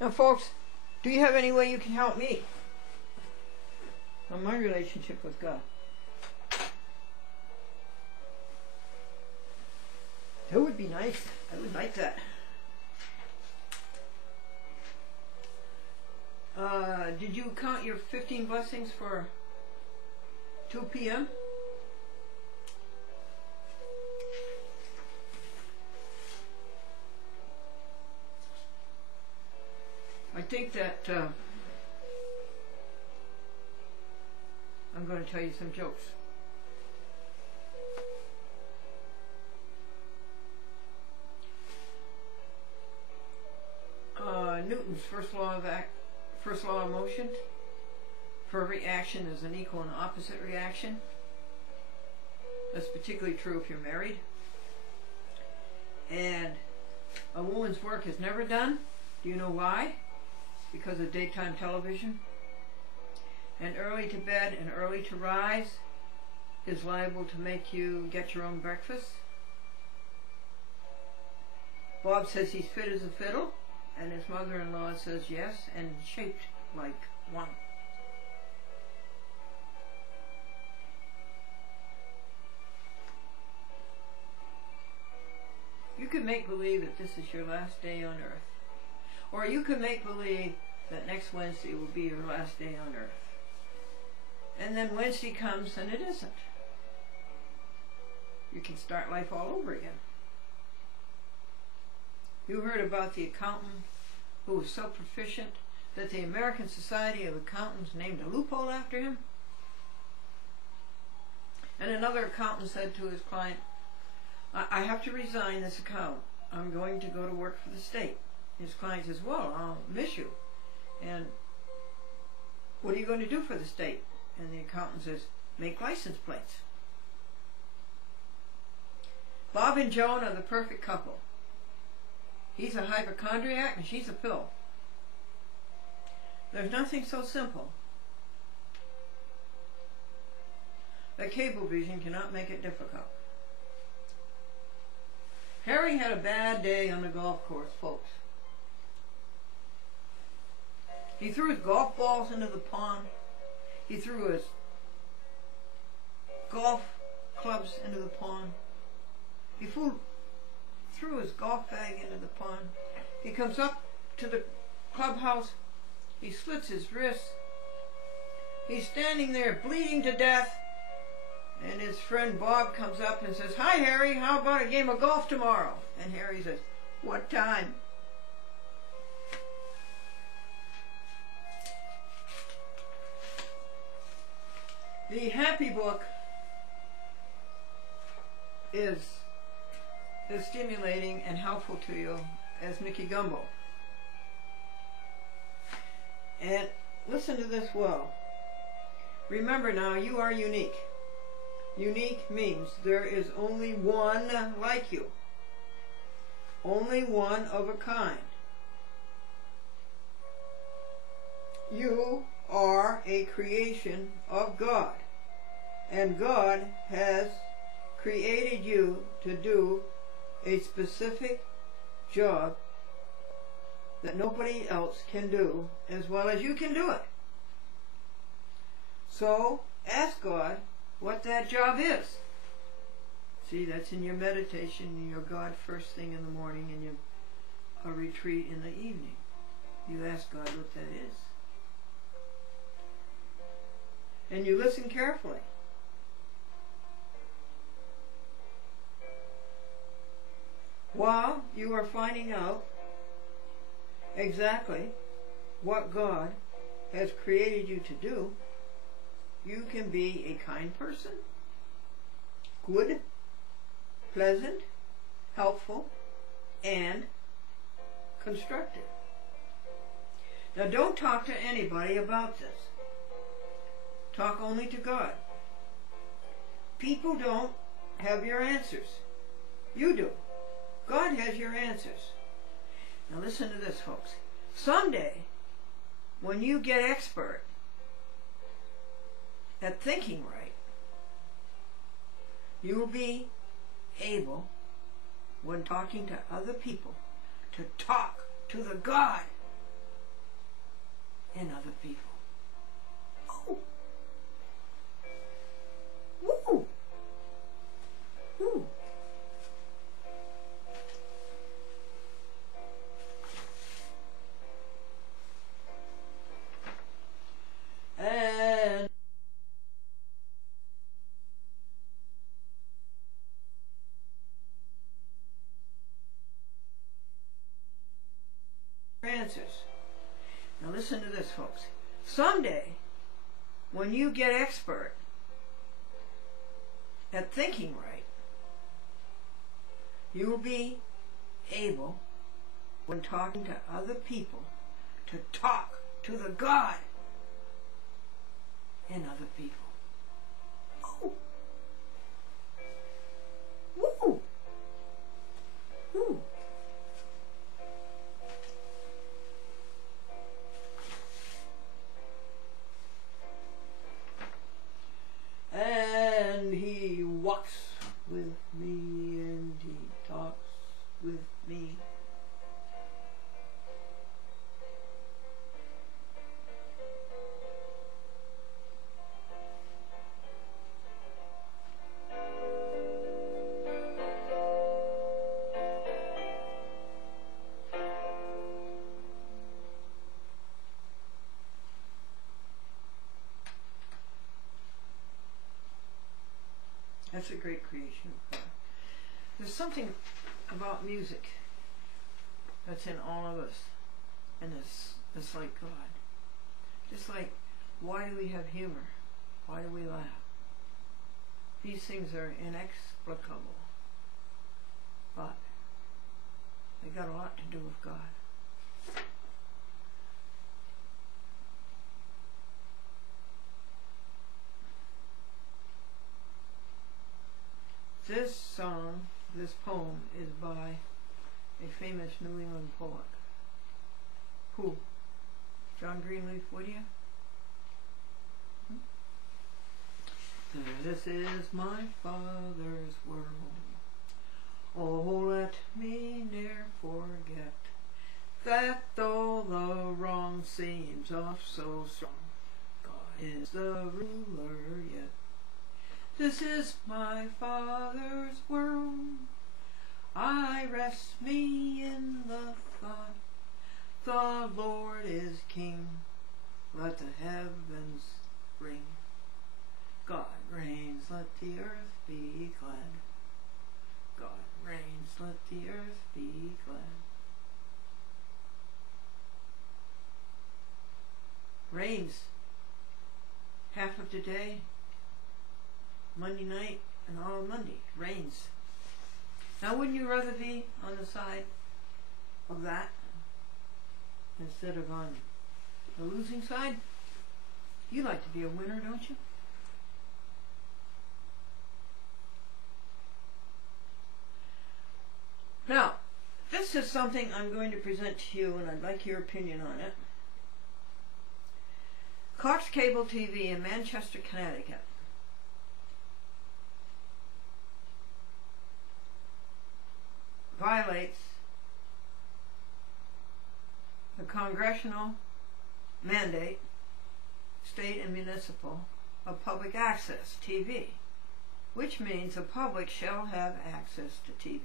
Now folks, do you have any way you can help me on my relationship with God? That would be nice. I would like that. Did you count your 15 blessings for 2 p.m.? I think that I'm going to tell you some jokes. Newton's first law of motion: for every action there's an equal and opposite reaction. That's particularly true if you're married. And a woman's work is never done. Do you know why? Because of daytime television. And early to bed and early to rise is liable to make you get your own breakfast. Bob says he's fit as a fiddle, and his mother-in-law says yes, and shaped like one. You can make believe that this is your last day on earth. Or you can make believe that next Wednesday will be your last day on earth. And then Wednesday comes and it isn't. You can start life all over again. You heard about the accountant who was so proficient that the American Society of Accountants named a loophole after him? And another accountant said to his client, I have to resign this account. I'm going to go to work for the state. His client says, well, I'll miss you. And what are you going to do for the state? And the accountant says, make license plates. Bob and Joan are the perfect couple. He's a hypochondriac and she's a pill. There's nothing so simple that Cablevision cannot make it difficult. Harry had a bad day on the golf course, folks. He threw his golf balls into the pond. He threw his golf clubs into the pond. He threw his golf bag into the pond. He comes up to the clubhouse. He slits his wrist. He's standing there bleeding to death. And his friend Bob comes up and says, hi Harry, how about a game of golf tomorrow? And Harry says, what time? The happy book is as stimulating and helpful to you as Mickey Gumbo. And listen to this well. Remember now, you are unique. Unique means there is only one like you. Only one of a kind. You are a creation of God. And God has created you to do a specific job that nobody else can do as well as you can do it. So ask God what that job is. See, that's in your meditation, in your God first thing in the morning, and your retreat in the evening. You ask God what that is. And you listen carefully. While you are finding out exactly what God has created you to do, you can be a kind person, good, pleasant, helpful, and constructive. Now don't talk to anybody about this. Talk only to God. People don't have your answers. You do. God has your answers. Now listen to this, folks. Someday, when you get expert at thinking right, you will be able, when talking to other people, to talk to the God people. Oh! Woo! Woo! And answers. Now listen to this, folks. Someday, when you get expert at thinking right, you will be able, when talking to other people, to talk to the God in other people. Oh! Woo! Woo! And he walks with me and he talks with me. That's a great creation of God. There's something about music that's in all of us, and it's like God. Just like, why do we have humor? Why do we laugh? These things are inexplicable, but they got a lot to do with God. This song, this poem, is by a famous New England poet. Who? John Greenleaf Whittier? This is my Father's world. Oh, let me ne'er forget that though the wrong seems oft so strong, God is the ruler yet. This is my Father's world. I rest me in the thought the Lord is King. Let the heavens ring. God reigns, let the earth be glad. God reigns, let the earth be glad. Rains half of today, Monday night, and all of Monday. Rains. Now, wouldn't you rather be on the side of that instead of on the losing side? You like to be a winner, don't you? Now, this is something I'm going to present to you, and I'd like your opinion on it. Cox Cable TV in Manchester, Connecticut violates the congressional mandate, state and municipal, of public access TV, which means the public shall have access to TV.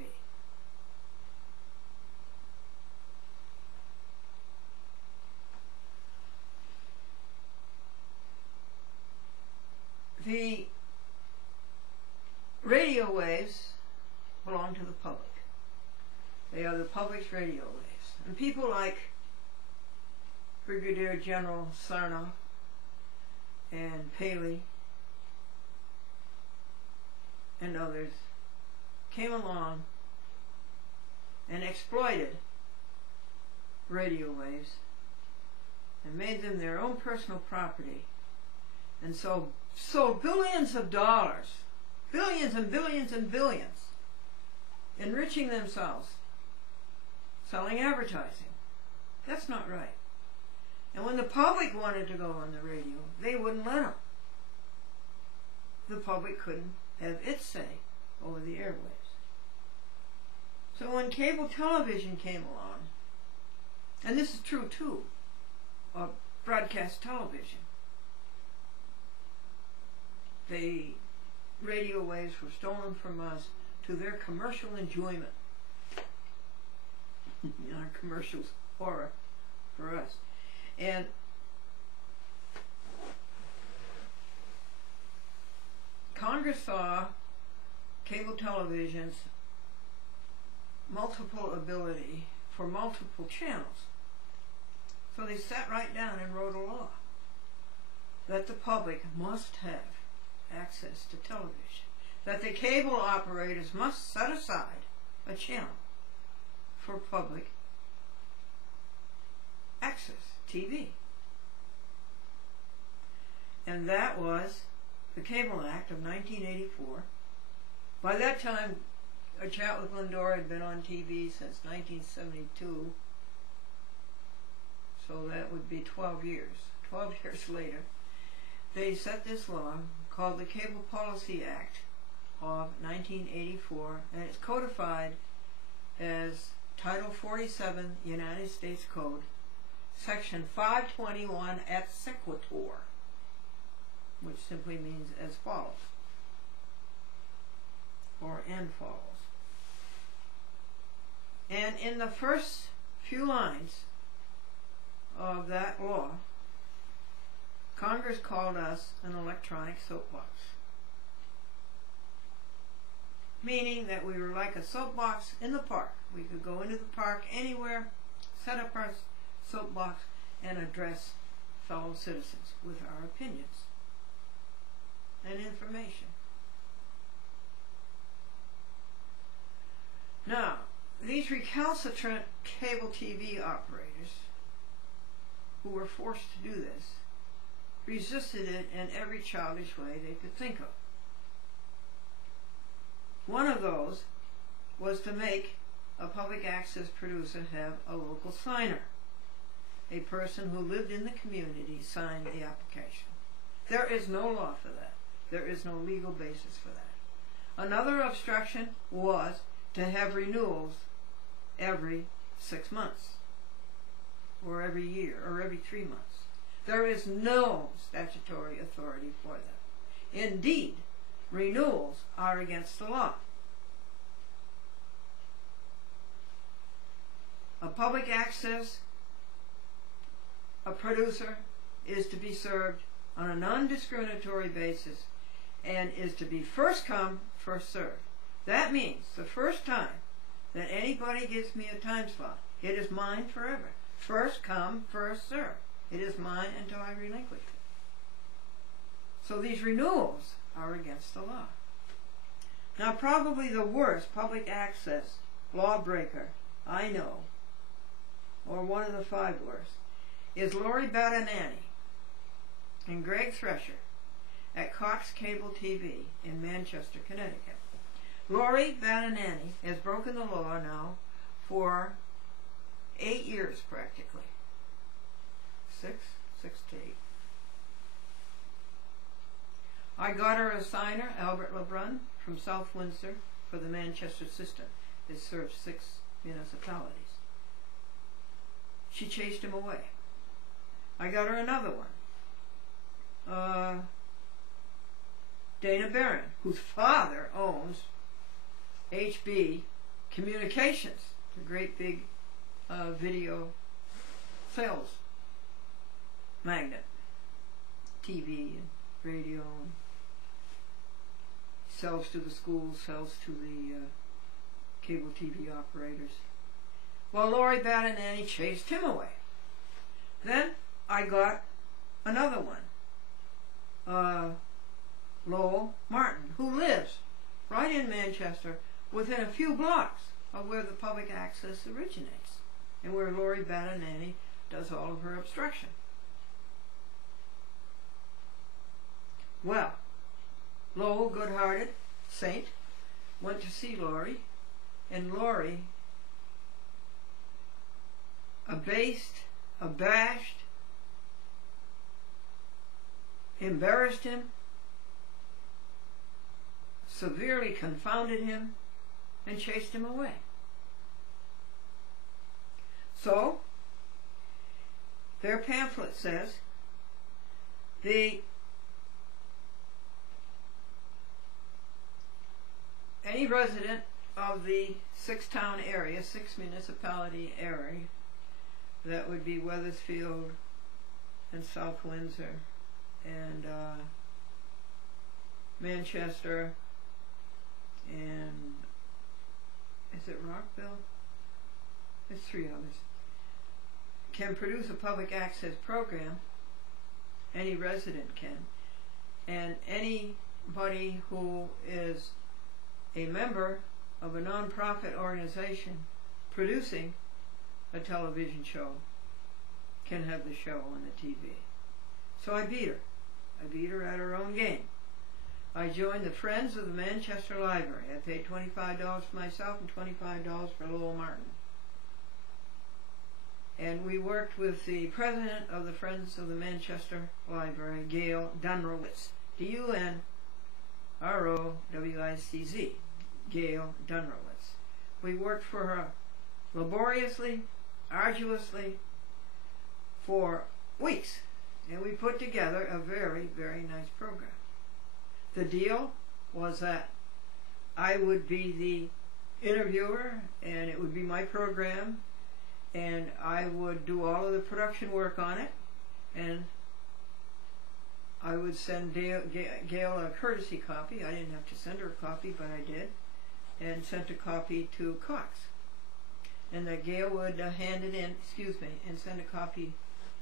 The radio waves belong to the public. They are the public's radio waves. And people like Brigadier General Sarnoff and Paley and others came along and exploited radio waves and made them their own personal property, and so billions of dollars, billions and billions and billions, enriching themselves, selling advertising. That's not right. And when the public wanted to go on the radio, they wouldn't let them. The public couldn't have its say over the airwaves. So when cable television came along, and this is true too, broadcast television. The radio waves were stolen from us to their commercial enjoyment. Our commercials horror for us. And Congress saw cable television's multiple ability for multiple channels. So they sat right down and wrote a law that the public must have access to television, that the cable operators must set aside a channel for public access TV. And that was the Cable Act of 1984. By that time, A Chat with Glendora had been on TV since 1972, so that would be 12 years. 12 years later, they set this law called the Cable Policy Act of 1984, and it's codified as Title 47 United States Code, Section 521 et sequitur, which simply means as follows, or and follows. And in the first few lines of that law, Congress called us an electronic soapbox, meaning that we were like a soapbox in the park. We could go into the park anywhere, set up our soapbox, and address fellow citizens with our opinions and information. Now, these recalcitrant cable TV operators who were forced to do this resisted it in every childish way they could think of. One of those was to make a public access producer have a local signer, a person who lived in the community sign the application. There is no law for that. There is no legal basis for that. Another obstruction was to have renewals every 6 months, or every year, or every 3 months. There is no statutory authority for that. Indeed, renewals are against the law. A public access, a producer, is to be served on a non-discriminatory basis and is to be first come, first served. That means the first time that anybody gives me a time slot, it is mine forever. First come, first served. It is mine until I relinquish it. So these renewals are against the law. Now, probably the worst public access lawbreaker I know, or one of the 5 worst, is Lori Badanani and Greg Thresher at Cox Cable TV in Manchester, Connecticut. Lori Badanani has broken the law now for 8 years practically. 6 to 8. I got her a signer, Albert LeBrun, from South Windsor for the Manchester system that serves 6 municipalities. She chased him away. I got her another one. Dana Barron, whose father owns HB Communications, the great big video sales magnet, TV and radio, and sells to the schools, sells to the cable TV operators. Well, Lori Badanani chased him away. Then I got another one, Lowell Martin, who lives right in Manchester within a few blocks of where the public access originates and where Lori Badanani does all of her obstruction. Well, Lowell, good-hearted saint, went to see Lori, and Lori, abased, abashed, embarrassed him, severely confounded him, and chased him away. So, Their pamphlet says any resident of the 6-town area, 6-municipality area, that would be Wethersfield and South Windsor and Manchester and is it Rockville? There's 3 others. Can produce a public access program. Any resident can. And anybody who is a member of a non-profit organization producing a television show can have the show on the TV. So I beat her. I beat her at her own game. I joined the Friends of the Manchester Library. I paid $25 for myself and $25 for Lowell Martin. And we worked with the president of the Friends of the Manchester Library, Gail Dunrowitz. D-U-N-R-O-W-I-C-Z. Gail Dunrowitz. We worked for her laboriously, arduously, for weeks. And we put together a very, very nice program. The deal was that I would be the interviewer and it would be my program and I would do all of the production work on it and I would send Gail a courtesy copy. I didn't have to send her a copy, but I did, and sent a copy to Cox. And that Gail would hand it in, and send a copy,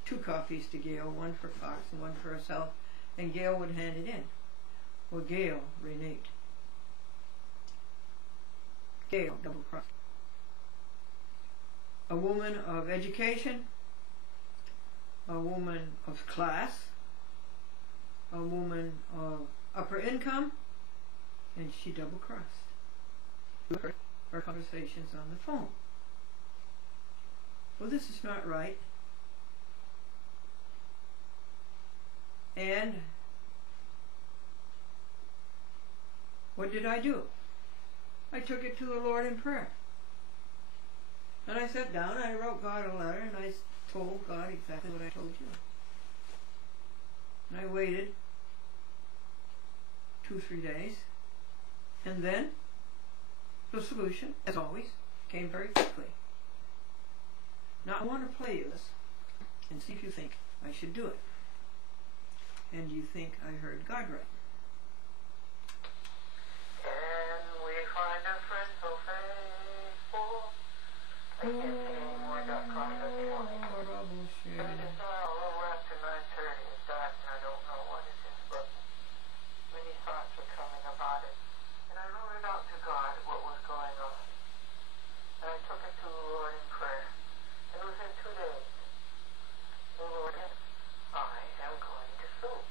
2 copies to Gail, one for Cox and one for herself, and Gail would hand it in. Well, Gail reneged. Gail double-crossed. A woman of education, a woman of class, a woman of upper income, and she double-crossed. Our conversations on the phone. Well, this is not right. And what did I do? I took it to the Lord in prayer. And I sat down, I wrote God a letter, and I told God exactly what I told you. And I waited 2-3 days. And then the solution, as always, came very quickly. Now I want to play you this and see if you think I should do it. And you think I heard God right. Can we find a friend so faithful? I can't sing anymore, got caught up in it. But it is now a little after 9:30. It's dark and I don't know what it is, but many thoughts are coming about it. And I wrote it out to God, what was going on. And I took it to the Lord in prayer. And within 2 days, the Lord said, I am going to sue.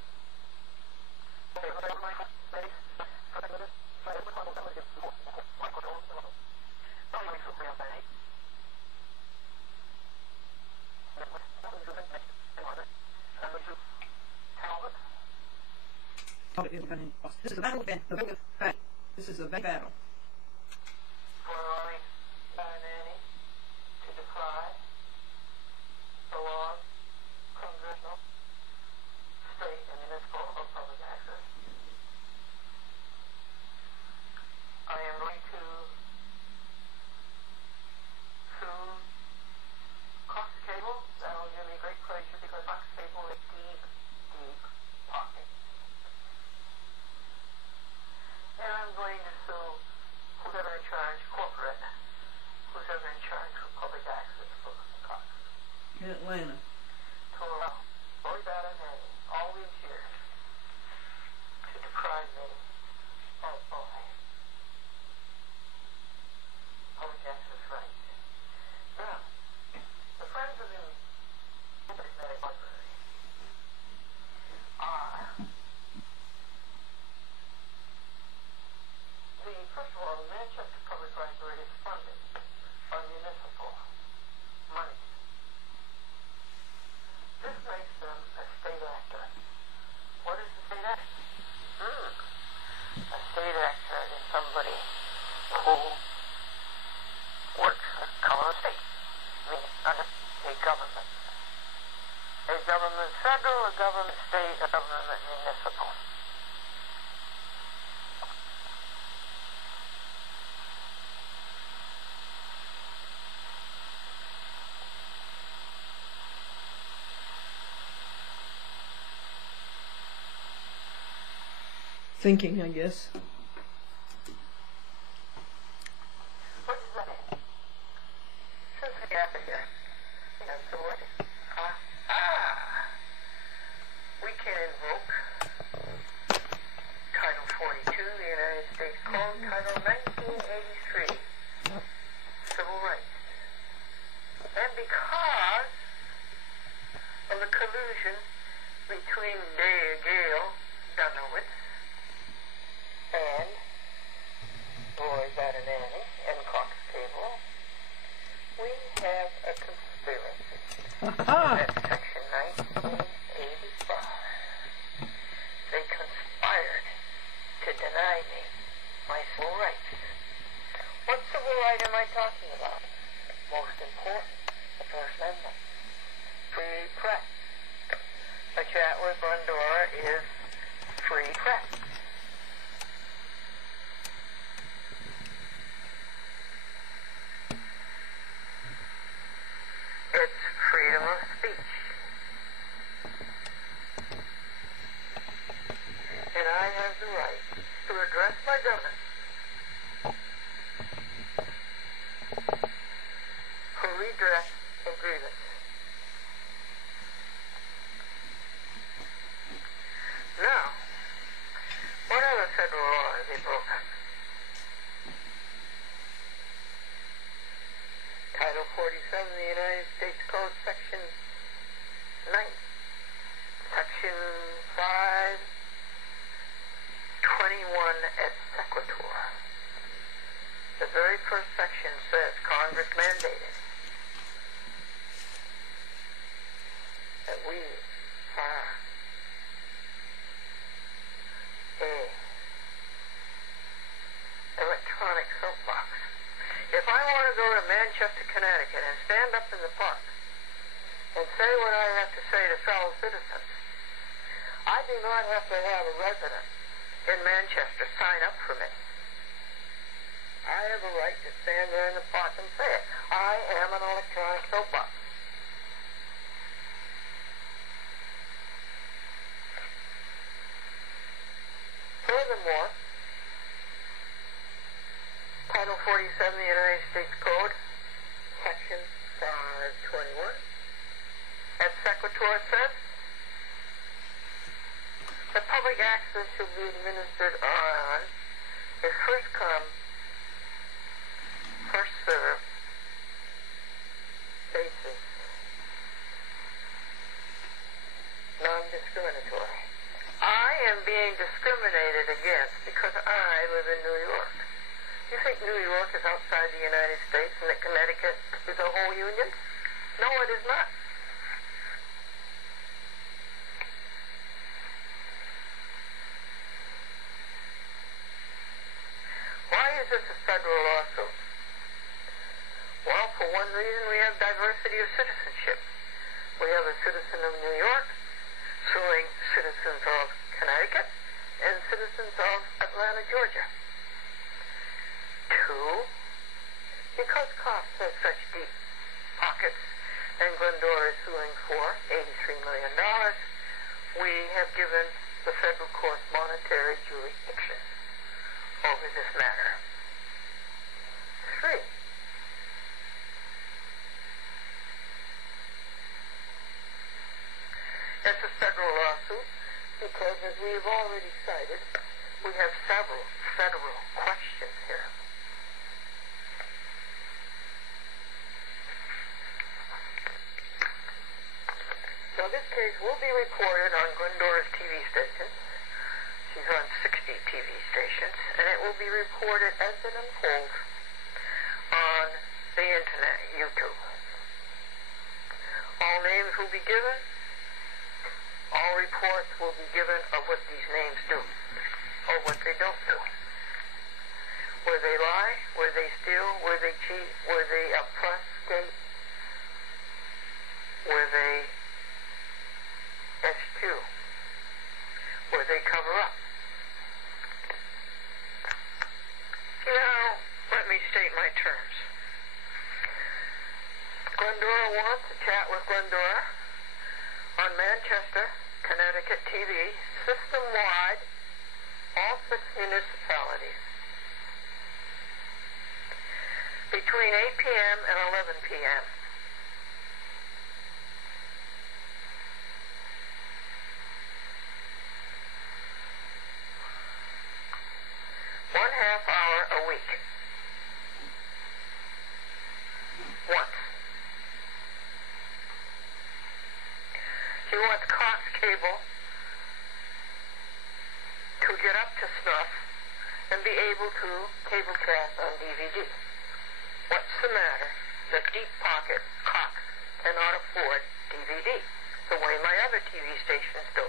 This is a battle, This is a big battle. For allowing Nanny to defy the laws, congressional, state, and municipal of public access. I am going to sue Cox Cable. That will give me great pleasure because Cox Cable is deep, deep pocket. And I'm going to sue who's ever in charge, corporate, who's ever in charge of public access for Cox. In Atlanta. To allow Boy Bad and Nanny all these years to deprive me of my public access rights. Now, the Friends of the Manchester Library are first of all, the Manchester Public Library is funded by municipal money. a government federal, a government state, a government municipal? Thinking, I guess. What does that mean? Since we have it here, that's the word. We can invoke Title 42 of the United States Code, Title 1983, Civil Rights. And because of the collusion between Gail Dunowitz and Roy Badanani and Cox Cable, we have a conspiracy. That's Section 1985. They conspired to deny me my civil rights. What civil right am I talking about? Most important, the First Amendment. Free press. A chat with Glendora is free press. It's freedom of speech. And I have the right to address my government for redress of grievance. Now, what other federal law has he broken? Title 47 of the United States Code, Section 9, Section 521 et sequitur. The very first section says Congress mandated that we are a electronic soapbox. If I want to go to Manchester, Connecticut and stand up in the park and say what I have to say to fellow citizens, I do not have to have a resident in Manchester sign up for me. I have a right to stand there in the park and say it. I am an electronic soapbox. Furthermore, Title 47 of the United States Code, Section 521, as sequitur says, the public access shall be administered on a first come, first served basis, non-discriminatory. I am being discriminated against because I live in New York. You think New York is outside the United States and that Connecticut is a whole union? No, it is not. Why is this a federal lawsuit? Well, for one reason, we have diversity of citizenship. We have a citizen of New York suing citizens of Connecticut and citizens of Atlanta, Georgia. Two, because Cox has such deep pockets and Glendora is suing for $83 million, we have given the federal court monetary jurisdiction over this matter. Three, it's a federal lawsuit because, as we have already cited, we have several federal questions here. Now, this case will be reported on Glendora's TV stations. She's on 60 TV stations, and it will be reported as it unfolds on the internet, YouTube. All names will be given. All reports will be given of what these names do, or what they don't do. Where they lie, where they steal, where they cheat, where they obfuscate, where they cover up. Now, let me state my terms. Glendora wants to chat with Glendora on Manchester, Connecticut TV, system-wide, all 6 municipalities, between 8 p.m. and 11 p.m. One half hour a week. Once. He wants Cox Cable to get up to snuff and be able to cablecast on DVD. What's the matter that deep pocket Cox cannot afford DVD the way my other TV stations do?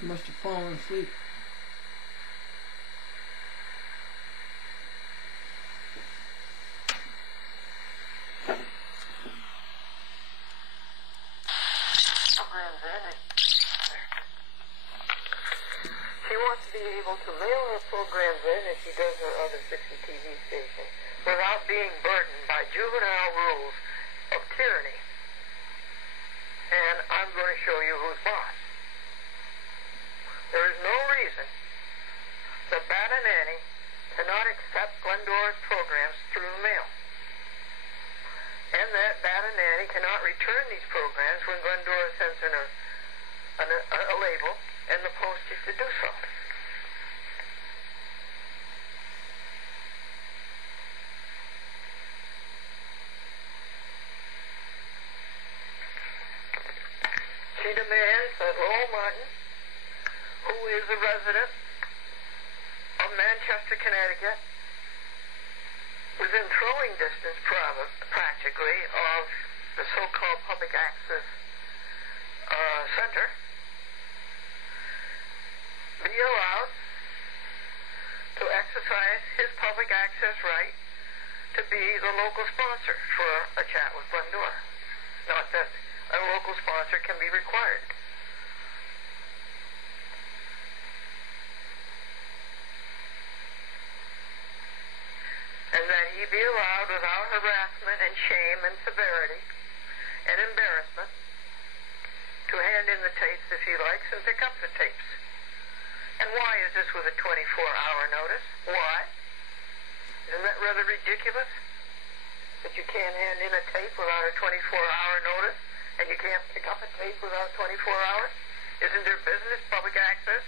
You must have fallen asleep. She wants to be able to mail her programs in as she does her other 60 TV stations without being burdened by juvenile rules of tyranny. And I'm going to show you who's boss. There is no reason that Bad and Annie cannot accept Glendora's programs through the mail. And that Bad and Annie cannot return these programs when Glendora sends in a label and the postage to do so. She demands that Lowell Martin, who is a resident of Manchester, Connecticut, within throwing distance practically of the so-called public access center, be allowed to exercise his public access right to be the local sponsor for a chat with Glendora. Not that a local sponsor can be required. And that he be allowed without harassment and shame and severity and embarrassment to hand in the tapes if he likes and pick up the tapes. And why is this with a 24-hour notice? Why? Isn't that rather ridiculous? That you can't hand in a tape without a 24-hour notice and you can't pick up a tape without 24 hours? Isn't there business, public access?